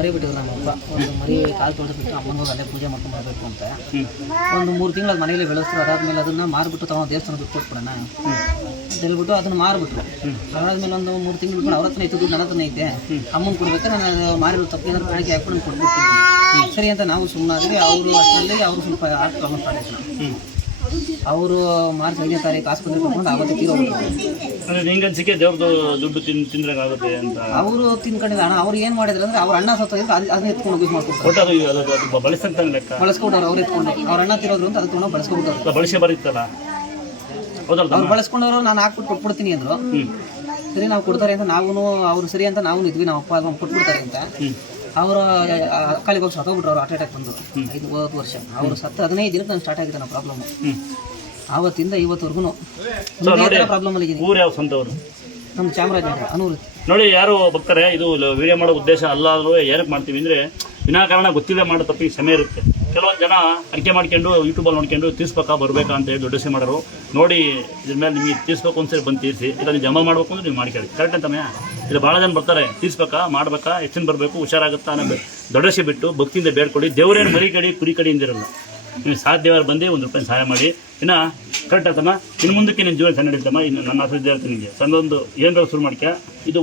ಮರಿ ಬಿಟ್ಟಿದ್ರು ನಮ್ಮಪ್ಪ. ಒಂದು ಮರಿ ಕಾಲು ತೊಳೆದ್ಬಿಟ್ಟು ಅಮ್ಮನವ್ರು ಅಲ್ಲೇ ಪೂಜೆ ಮಾಡ್ಕೊಂಡು ಬರಬೇಕು ಅಂತ ಒಂದು 3 ತಿಂಗಳು ಅದು ಮನೇಲಿ ಬೆಳೆಸಿದ್ರು. ಅದಾದ್ಮೇಲೆ ಅದನ್ನು ಮಾರ್ಬಿಟ್ಟು ತಗೊಂಡು ದೇವಸ್ಥಾನ ಬಿಟ್ಟು ಕೊಟ್ಬಿಡೋಣ ಅಂತ ಹೇಳ್ಬಿಟ್ಟು ಅದನ್ನು ಮಾರ್ಬಿಟ್ರು. ಅದಾದ್ಮೇಲೆ ಒಂದು 3 ತಿಂಗಳು ಬಿಟ್ಟು ಅವ್ರ ಹತ್ರ ಇತ್ತು ದುಡ್ಡು, ನನ್ನ ಹತ್ರನೇ ಐತೆ, ಅಮ್ಮಂಗೆ ಕೊಡ್ಬೇಕಾದ್ರೆ ನಾನು ಮಾರಿರೋ ತಪ್ಪೇನಾದ್ರು ಕಾಣಿಕೆ ಹಾಕ್ಬಿಟ್ಟು ಕೊಟ್ಬಿಡ್ತೀನಿ ಸರಿ ಅಂತ ನಾವು ಸುಮ್ಮನಾದ್ವಿ. ಅವರು ಅಷ್ಟರಲ್ಲಿ ಅವರು ಸ್ವಲ್ಪ ಆಟ ಪ್ರಾಬ್ಲಮ್ ಸ್ಟಾರ್ಟ್ ಆಯ್ತು. ಅವರು ಮಾರ್ಚ್ 5ನೇ ತಾರೀಕು ಆಸ್ಪತ್ರೆ ಕರ್ಕೊಂಡು ಅವತ್ತು ತೀರೋಗ್ಬಿಟ್ರು. ನಿಂಗನ್ಸಿಕೆ ದೇವ್ರದ್ದು ದುಡ್ಡು ತಿಂದ್ರಾಗುತ್ತೆ ಅಂತ ಅವರು ತಿನ್ಕೊಂಡಿಲ್ಲ ಅಣ್ಣ. ಅವ್ರು ಏನು ಮಾಡಿದ್ರು ಅಂದ್ರೆ ಅವ್ರ ಅಣ್ಣ ಸತ್ತೋಗಿದ್ರೆ ಅದನ್ನ ಎತ್ಕೊಂಡು ಯೂಸ್ ಮಾಡ್ಕೊಡ್ತಾರೆ, ಬಳಸ್ತಾರೆ ಲೆಕ್ಕ ಬಳಸ್ಕೊಂಡವ್ರು. ಅವ್ರು ಎತ್ಕೊಂಡು ಅವ್ರ ಅಣ್ಣ ತಿರೋದ್ರು ಅಂತ ಅದಕ್ಕೆ ಬಳಸ್ಕೊಂಡ್ಬಿಟ್ಟವ್ರು. ಬಳಸೇ ಬರುತ್ತಲ್ಲ ಅವ್ರು ಬಳಸ್ಕೊಂಡವ್ರು ನಾನು ಹಾಕ್ಬಿಟ್ಟು ಕೊಟ್ಬಿಡ್ತೀನಿ ಅಂದರು. ಸರಿ ನಾವು ಕೊಡ್ತಾರೆ ಅಂತ ನಾವು ಅವ್ರು ಸರಿ ಅಂತ ನಾವು ಇದ್ವಿ, ನಮ್ಮ ಅಪ್ಪ ಅದನ್ನು ಕೊಟ್ಬಿಡ್ತಾರೆ ಅಂತ. ಅವರು ಕಾಲಿಗೆ ಹೋಗಿ ಸತ್ತೋಗ್ಬಿಟ್ರು. ಅವ್ರು ಹಾರ್ಟ್ ಅಟ್ಯಾಕ್ ಬಂದು 5 ವರ್ಷ. ಅವರು ಸತ್ತು 15 ದಿನಕ್ಕೆ ನಾನು ಸ್ಟಾರ್ಟ್ ಆಗಿದೆ ನಮ್ಮ ಪ್ರಾಬ್ಲಮ್. ಆವತ್ತಿಂದ ಇವತ್ತವರೆಗೂ ಪ್ರಾಬ್ಲಮ್ ಅಲ್ಲಿ ಊರು ಯಾವ ಸ್ವಂತವರು? ನಮ್ಮ ಚಾಮರಾಜನಗರ ಅನೂರು. ನೋಡಿ, ಯಾರು ಬರ್ತಾರೆ, ಇದು ವಿಡಿಯೋ ಮಾಡೋ ಉದ್ದೇಶ ಅಲ್ಲಾದರೂ ಏನಕ್ಕೆ ಮಾಡ್ತೀವಿ ಅಂದರೆ ವಿನಾಕಾರಣ ಗೊತ್ತಿಲ್ಲದೆ ಮಾಡೋ ತಪ್ಪಿಗೆ ಸಮಯ ಇರುತ್ತೆ. ಕೆಲವೊಂದು ಜನ ಅಡಿಕೆ ಮಾಡ್ಕೊಂಡು ಯೂಟ್ಯೂಬಲ್ಲಿ ನೋಡ್ಕೊಂಡು ತೀರ್ಸ್ಬೇಕಾ ಬರಬೇಕಾ ಅಂತ ಹೇಳಿ ದೊಡ್ಡ ಮಾಡೋರು. ನೋಡಿ, ಇದ್ರ ಮೇಲೆ ನಿಮಗೆ ತೀರ್ಸ್ಬೇಕು ಒಂದ್ಸರಿ ಬಂದು ತೀರಿಸಿ, ಇಲ್ಲ ನೀವು ಜಮಾ ಮಾಡಬೇಕು ಅಂದ್ರೆ ನೀವು ಮಾಡ್ಕೊಳ್ಳಿ. ಕರೆಕ್ಟ್ ಅಂತಮ್ಮೆ? ಇಲ್ಲಿ ಭಾಳ ಜನ ಬರ್ತಾರೆ, ತೀರ್ಸ್ಬೇಕಾ ಮಾಡಬೇಕಾ, ಎಷ್ಟು ಬರಬೇಕು, ಹುಷಾರಾಗುತ್ತಾ ಅನ್ನೋ ದೊಡ್ಡಸಿ ಬಿಟ್ಟು ಭಕ್ತಿಯಿಂದ ಬೇಡ್ಕೊಳ್ಳಿ. ದೇವರೇನು ಮರಿ ಕಡಿ ಕುರಿ ಕಡಿಯಿಂದಿರಲ್ಲ. ನೀವು ಸಾಧ್ಯವಾರು ಬಂದು ₹1 ಸಹಾಯ ಮಾಡಿ. ಇನ್ನು ಕರೆಕ್ಟ್ ಆಯ್ತಮ್ಮ, ಇನ್ನು ಮುಂದಕ್ಕೆ ನಿನ್ನ ಜೀವನ ಸಣ್ಣ ಹಿಡಿತಮ್ಮ. ಇನ್ನು ನನ್ನ ಆಸೆ ಇರ್ತೀನಿ ನಿಮಗೆ ಸಣ್ಣದೊಂದು ಏನಾದ್ರು ಶುರು ಮಾಡ್ಕ. ಇದು